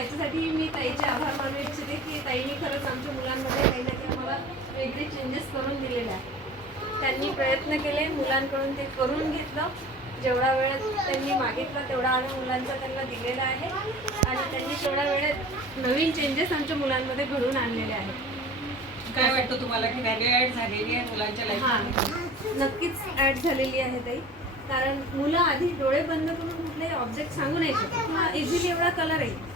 त्याच्यासाठी मी ताईचे आभार मानू इच्छिते की ताईने खरंच आमच्या मुलांमध्ये काही ना काही आम्हाला वेगळे चेंजेस करून दिलेले आहे. त्यांनी प्रयत्न केले, मुलांकडून ते करून घेतलं. जेवढा वेळ त्यांनी मागितला तेवढा आम्ही मुलांचा त्यांना दिलेला आहे आणि त्यांनी तेवढ्या वेळेत नवीन चेंजेस आमच्या मुलांमध्ये घडवून आणलेले आहेत. काय वाटतं तुम्हाला की व्हॅल्यू ॲड झालेली आहे मुलांच्या लाईफमध्ये? नक्कीच ॲड झालेली आहे ताई. कारण मुलं आधी डोळे बंद करून कुठलेही ऑब्जेक्ट सांगू नाही शकत किंवा इझिली एवढा कलर आहे,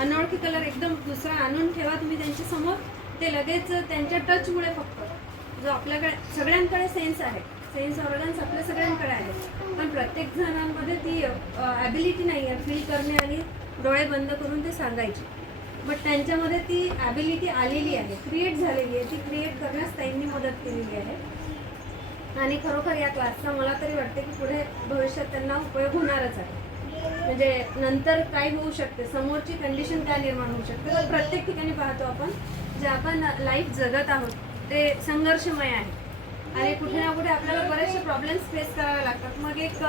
अनोळखी कलर एकदम दुसरा आणून ठेवा तुम्ही त्यांच्यासमोर, ते लगेच त्यांच्या टचमुळे फक्त जो आपल्याकडे सगळ्यांकडे सेन्स आहे, सेन्स ऑर्गन्स आपल्या सगळ्यांकडे आहेत, पण प्रत्येक जणांमध्ये ती ॲबिलिटी नाही आहे फील करणे आणि डोळे बंद करून ते सांगायची. बट त्यांच्यामध्ये ती ॲबिलिटी आलेली आहे, क्रिएट झालेली आहे. ती क्रिएट करण्यास त्यांनी मदत केलेली आहे आणि खरोखर या क्लासचा मला तरी वाटते की पुढे भविष्यात त्यांना उपयोग होणारच आहे. म्हणजे नंतर काय होऊ शकते, समोरची कंडिशन काय निर्माण होऊ शकते. तर प्रत्येक ठिकाणी पाहतो आपण जे आपण लाईफ जगत आहोत ते संघर्षमय आहे आणि कुठे ना कुठे आपल्याला बरेचसे प्रॉब्लेम्स फेस करावे लागतात. मग एक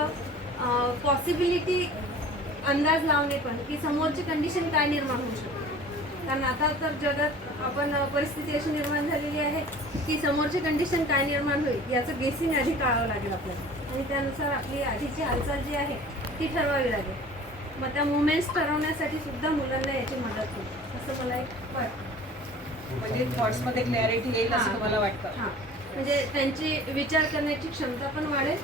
पॉसिबिलिटी अंदाज लावणे पण की समोरची कंडिशन काय निर्माण होऊ शकते. कारण आता तर जगात आपण परिस्थिती अशी निर्माण झालेली आहे की समोरची कंडिशन काय निर्माण होईल याचं गेसिंग आधी काढावं लागेल आपल्याला आणि त्यानुसार आपली आधीची हालचाल जी आहे ती ठरवावी लागेल. मग त्या मुवमेंट्स ठरवण्यासाठी सुद्धा मुलांना याची मदत होईल असं मला एक वाटतं. म्हणजे थॉट्समध्ये क्लॅरिटी येईल असं तुम्हाला वाटतं? हां, म्हणजे त्यांची विचार करण्याची क्षमता पण वाढेल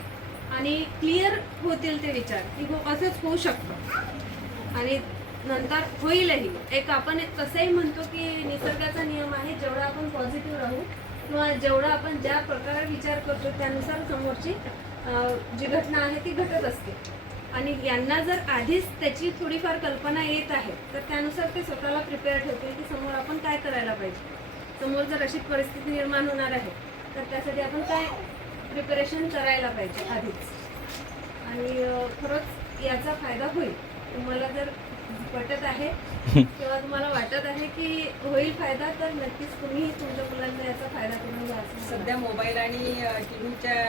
आणि क्लिअर होतील ते विचार की हो असंच होऊ शकतं आणि नंतर होईलही. एक आपण तसंही म्हणतो की निसर्गाचा नियम आहे, जेवढा आपण पॉझिटिव्ह राहू किंवा जेवढा आपण ज्या प्रकारे विचार करतो त्यानुसार समोरची जी घटना आहे ती घटत असते. आणि यांना जर आधीच त्याची थोडीफार कल्पना येत आहे तर त्यानुसार ते स्वतःला प्रिपेअर ठेवतील की समोर आपण काय करायला पाहिजे, समोर जर अशी परिस्थिती निर्माण होणार आहे तर त्यासाठी आपण काय प्रिपरेशन करायला पाहिजे आधीच. आणि खरंच याचा फायदा होईल. तुम्हाला जर पटत आहे किंवा तुम्हाला वाटत आहे की होईल फायदा तर नक्कीच तुम्ही तुमच्या मुलांना याचा फायदा करून घ्या. सध्या मोबाईल आणि टी व्हीच्या